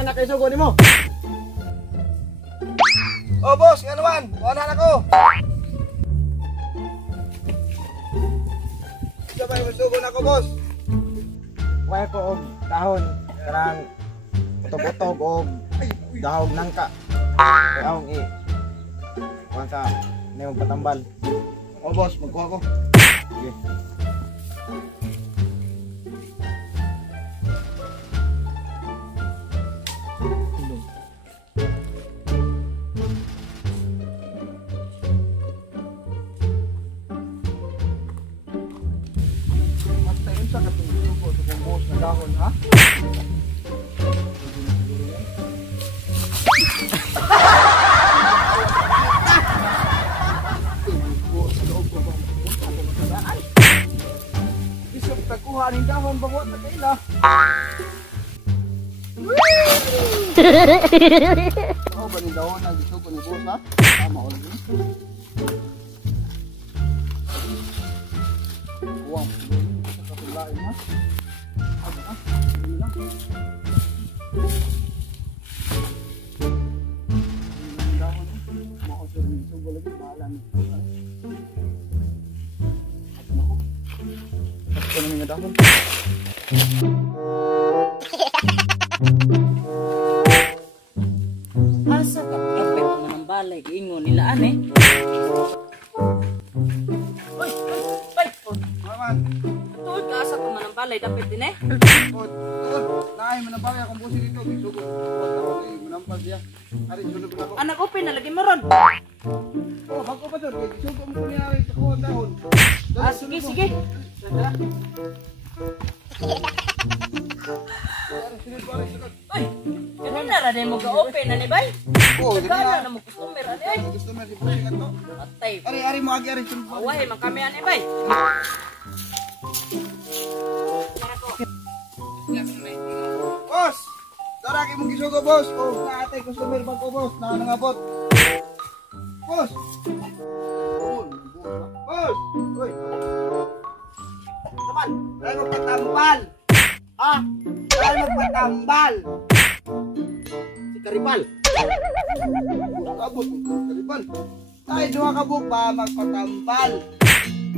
ka na kay sugo nimo. Oh boss, nga naman. Kuhanan ako. Sabay masugo na ako boss. Kuha ko og dahon karang utog-utog og dahog nangka. Kay akong kuha sa niyong patambal. Oh boss, magkuha ko. Sige. Magtayon sa katulog ko sa kong boss na dahon ha. Isip takuha ning dahon bawat na kaila. Oh, ba ni dahon ang gusto ko ni boss ha? Tama ko ni. Wow. Sa katulain ha. Ano ha? Ano lang. Ang dahon ha. Mausap ni sugo lagi bahala ni. Ano ako? Ako na mga dahon. Asa ka kapit mo ng balay ingon nila ane. Oy, bay. Maman. Tuod ka asa ka man ng balay dapat din eh.Od. Naay manambay akong busi dito. Sugo. Wala ko manampal siya. Ari sunod na ako. Anak open na lagi maron. Oh, bago pa dun. Sugo mo niya ay kuha ang dahon. Ah, sige, sige. Dala. Sunod ko ari sunod. Oy, ganun na rin mo ka-open na ni bay. Oh, Kala na mo customer ani ay. gusto na di busi nga to. Patay. Ari mo agi ari sunod ko. Away man kami ani bay. Boss! Dara kay mong gisugo, boss. Oh, naatay customer ba ko, boss? Nangabot. Boss! Boss! Uy! Taman! Dahil magpatambal! Ha? Dahil magpatambal! Si Karibal! Abot mo, Karibal! Tayo duha ka buk ba magpatambal?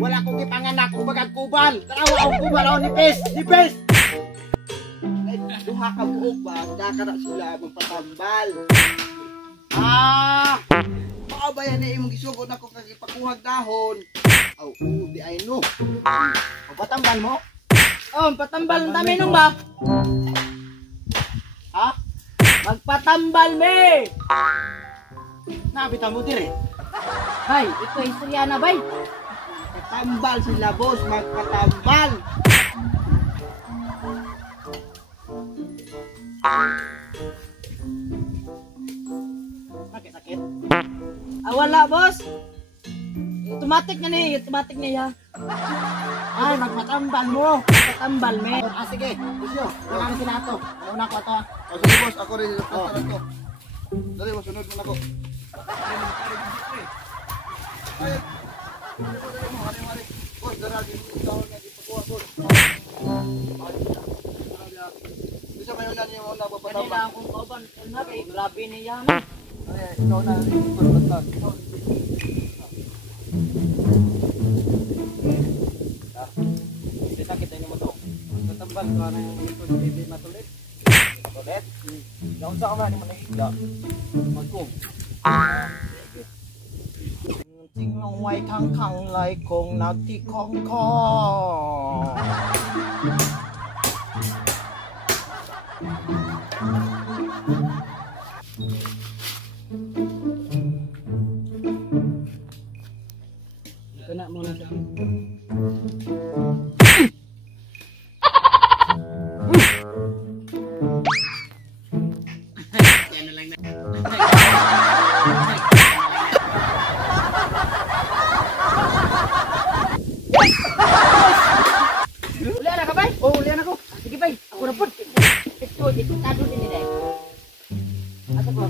Wala kong ipanganak kung bagagkubal! Tarawa akong kubal ako nipis! Nipis! Duha ka buhok ba? Daka na sila magpatambal. Ah! Baka ba yan eh, imong gisugod ako kagipakuhag dahon. Aw, di ay no. Patambal mo. Oh, patambal ng dami nung ba? Ha? Magpatambal me. Nabitan mo dire. Bay, ito istorya na bay. Patambal sila boss, magpatambal. Sakit-sakit. Ah, wala boss. Automatic na ni, automatic niya. Ay, magpatambal mo. Patambal me. Ah, sige. Isyo, kailangan sila ito. Una ko ito. O sige boss, ako rin. Ito. Dali, masunod mo na ako. Ay, hari-hari. Boss, daragin mo yung dahon nga ipakuha, boss. Isa kayo na niyo na Kanina papatambal. akong kauban, kunwari, grabe niya. Ay, ikaw na rin yung pagpatag. Kita kita ini mo to. Patambal ko na yung ito di matulit. Matulit. Daon sa kamay mo nakikita. Magkong. Ting long way kang kang lai kong nati kong kong. Kena muna sa yan na lang na. Uli na ka bay? Oh, ulian ako. Sige bay, ako na po. Ito, tado din nila. Asa ko?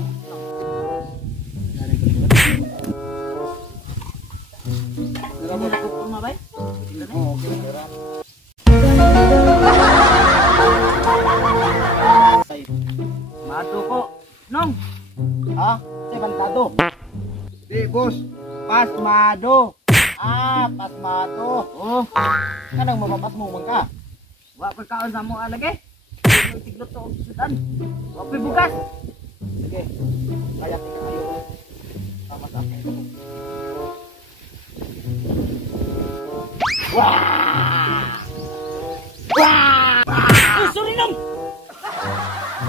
Dala mo. Ako po mabay? Di, bos. Pasmado. Ah, pasmado. Oh. Kanang mapapas mo man ka. Wa pa kaon sa mo lagi. Tiglot to og sudan. Wa pa bukas. Sige. Kaya kayo. Tama sa akin. Oh, sorry nang.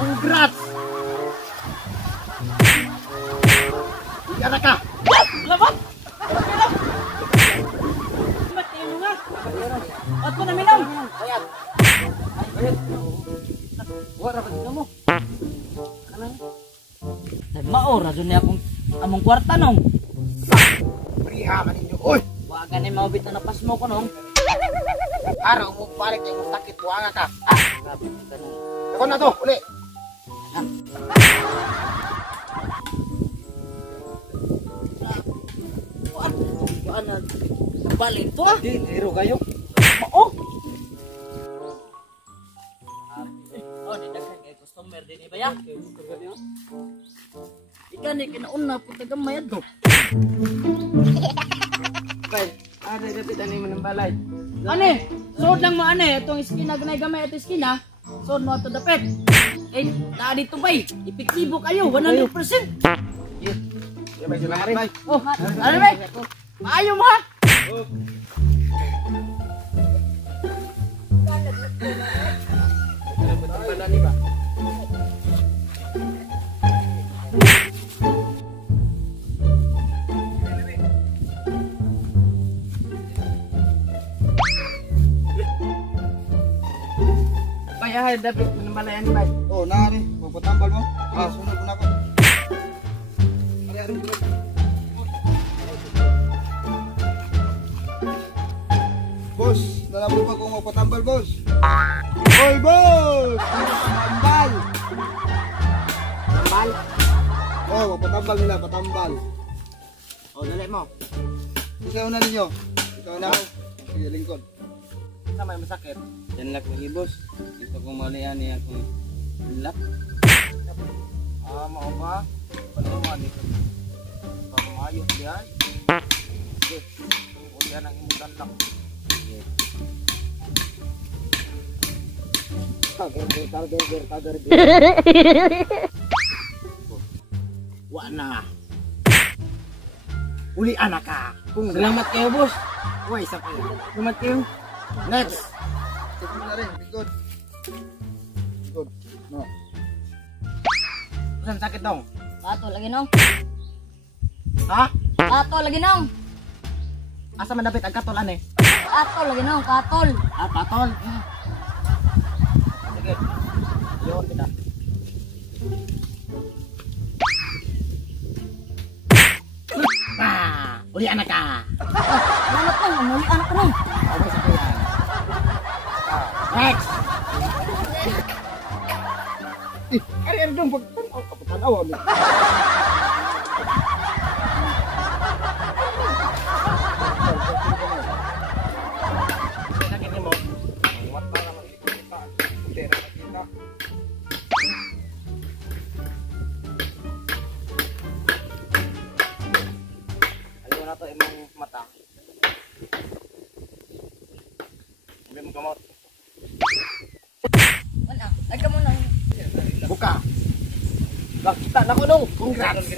Congrats! Iyan na ka! Labat. Mati mo nga. At ko na minam. Bayad! Bayad. Wala pa din mo. Kanang. Dahil maora dun niya akong among kwarta nung. Priha man ninyo! Uy! Wa ka na maubit na napas mo ko nung. Araw mo balik kayo mo sakit buwanga ka! Grabe ka nung. Ako na to! Uli! Wala na. Balik to ah. Di, hero kayo! Oh. Oh, di daghan kay customer din iba ya. Ikan ni kinauna po tagamay adto. Bay, ada dapat ani manambalay. Ane, sod lang mo ane, itong iskina ganay gamay ato iskina. Sod mo ato dapet. Eh, naa dito bay. Epektibo kayo 100%. Yes. Ya bay, salamat bay. Oh, ano bay? Maayo mo ha. Manambalay ni ba? Bay, ah, dapat manambalayan bay. Oh, na ni, magpatambal mo. Ah, sunod mo na ako. Ari-ari mo. Boss, nalabo pa kung magpatambal, boss. Hoy, boss! Patambal! Tambal. Oh, magpatambal nila, patambal. Oh, dali mo. Ikaw na ninyo. Ikaw na. Sige, lingkod. Sa may masakit. Yan lang lagi boss. Dito ko malian niya kung lap. Ah, mau ba? Panaman dito. Pamayos diyan. Sige. O diyan ang imutan lang. Sige. Kager. Wa na. Uli anak ka. Kung Salamat kayo boss. Uy, isa pa. Salamat kayo. Next. Sige na rin, lingkod. Lingkod. No. Saan sakit dong? Kato lagi nong. Ha? Kato lagi nong. Asa man dapat ang katol ane? Katol lagi nong. Katol. Ah, patol. Sige. Yun kita. Uli anak ka. Salamat nong. Muli anak ko nong. Okay sa kuya. Next. Ari dong pagtanaw mo. Sakit mo. Wat para maglikod kita. Pera na kita. Ayaw na to imong mata. Hindi mo kamot. Ano? Lagi mo nong. Buka. Kita na ko dong. Congrats.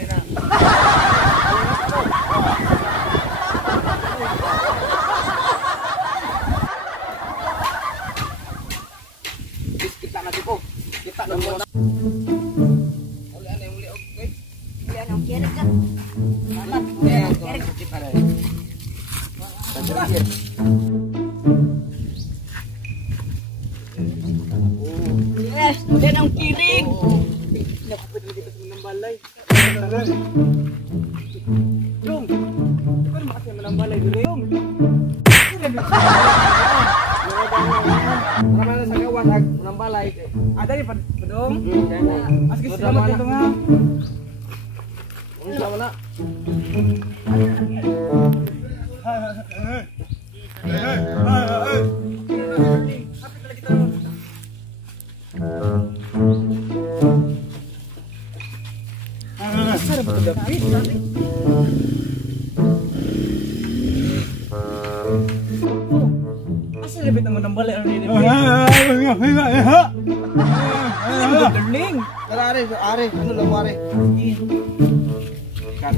Kita na ko. Kita na mo. Uli ane uli okay. Wala nong kirik ka. Salamat. Kirik. Kita na. Yes. Yan ang kirik. Nakapit na dito sa manambalay. Yung. Pero makasya manambalay dito yung. Marami na sa gawan ag manambalay. Ada ni padong. Aski Selamat dito nga. Unsa wala? balik ang ini. Darling. Tara, are. Ano lang, are. Ikan.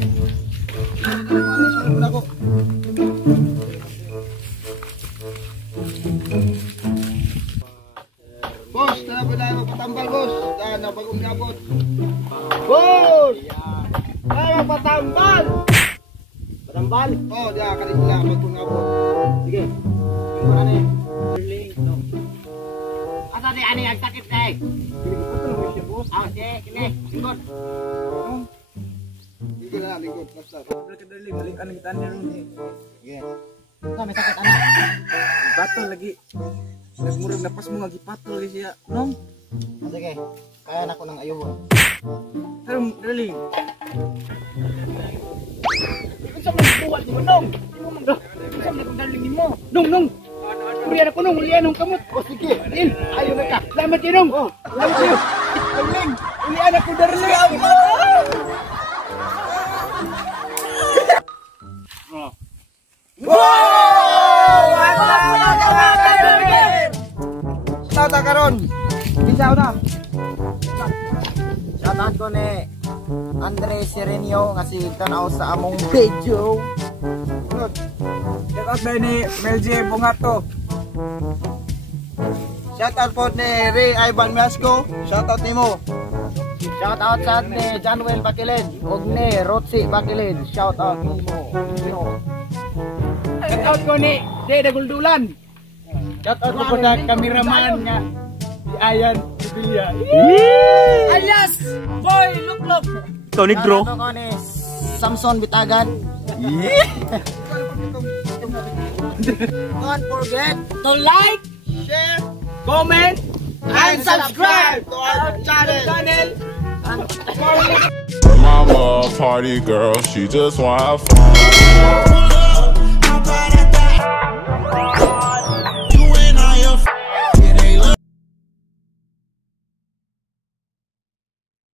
Sunod ako. Boss, na ba tayo magpatambal, boss? Dahil na bagong gabot. Boss! Tayo magpatambal! Patambal? Oo, diya, kanina lang, bagong gabot. Sige. Yung na eh. Asa di ani ang sakit kay? Ah, sige, kini. Singkot. Lingkod na, lingkod. Basta. Darling, balik ka kita niya ron eh. Sige. Sa may sakit anak. Patol lagi. Nagmurag napas mo nga gipatol lagi siya. Nong, Sige. Kaya na ko ng ayuhon. pero darling. Unsa man buhat mo nong? Unsa man darling nimo? Nong. Kuriya ko nong ulian ng kamot. Oh, sige. Din, ayo na ka. Salamat din nong. Oh, Salamat din. Darling, ulian ako darling. Tata karon. Bisaw na. Shoutout ko ni Andre Serenio nga si tanaw sa among video. Shout out ba ni Mel J. Bungato. Shoutout po ni Ray Ivan Miasco. Shoutout nimo. Shoutout sa ni Januel Bakilid ug ni Rotsi Bakilid. Shoutout nimo. Shout out ko ni Dede Guldulan. Shout out ko sa cameraman nga si Ayan Sibilia. Alias Boy Luklok. Shoutout ko ni Samson Bitagan. Don't forget To like, Share comment, and subscribe to our channel. Mama, a party girl, she just want to have fun.